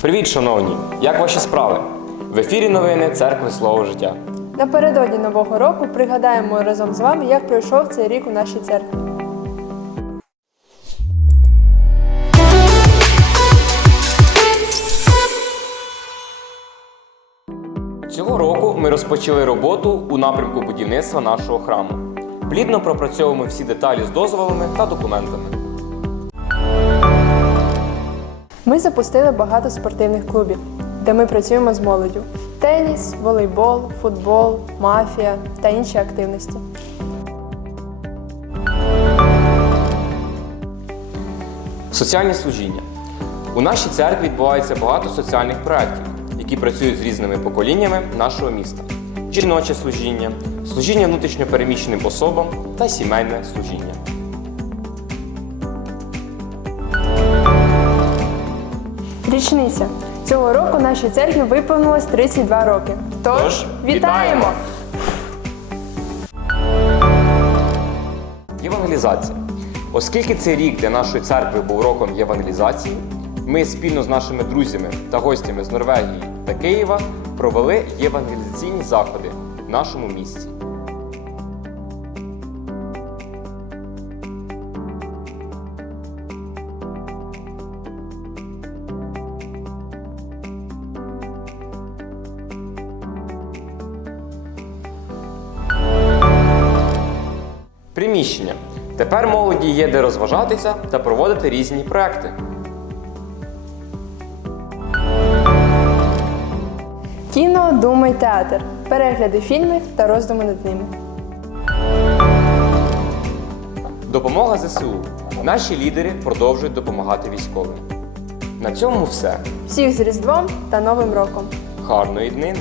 Привіт, шановні! Як ваші справи? В ефірі новини Церкви Слово життя. Напередодні нового року пригадаємо разом з вами, як пройшов цей рік у нашій церкві. Цього року ми розпочали роботу у напрямку будівництва нашого храму. Плідно пропрацьовуємо всі деталі з дозволами та документами. Ми запустили багато спортивних клубів, де ми працюємо з молоддю: теніс, волейбол, футбол, мафія та інші активності. Соціальні служіння. У нашій церкві відбувається багато соціальних проєктів, які працюють з різними поколіннями нашого міста: жіноче служіння, служіння внутрішньопереміщеним особам та сімейне служіння. Річниця цього року нашій церкві виповнилось 32 роки. Тож, Тож, вітаємо! вітаємо! Євангелізація. Оскільки цей рік для нашої церкви був роком євангелізації, ми спільно з нашими друзями та гостями з Норвегії та Києва провели євангелізаційні заходи нашому місті. Приміщення. Тепер молоді є де розважатися та проводити різні проекти. Думай, театр, перегляди фільмів та роздуми над ними. Допомога ЗСУ. Наші лідери продовжують допомагати військовим. На цьому все. Всіх з Різдвом та Новим роком! Гарної днини!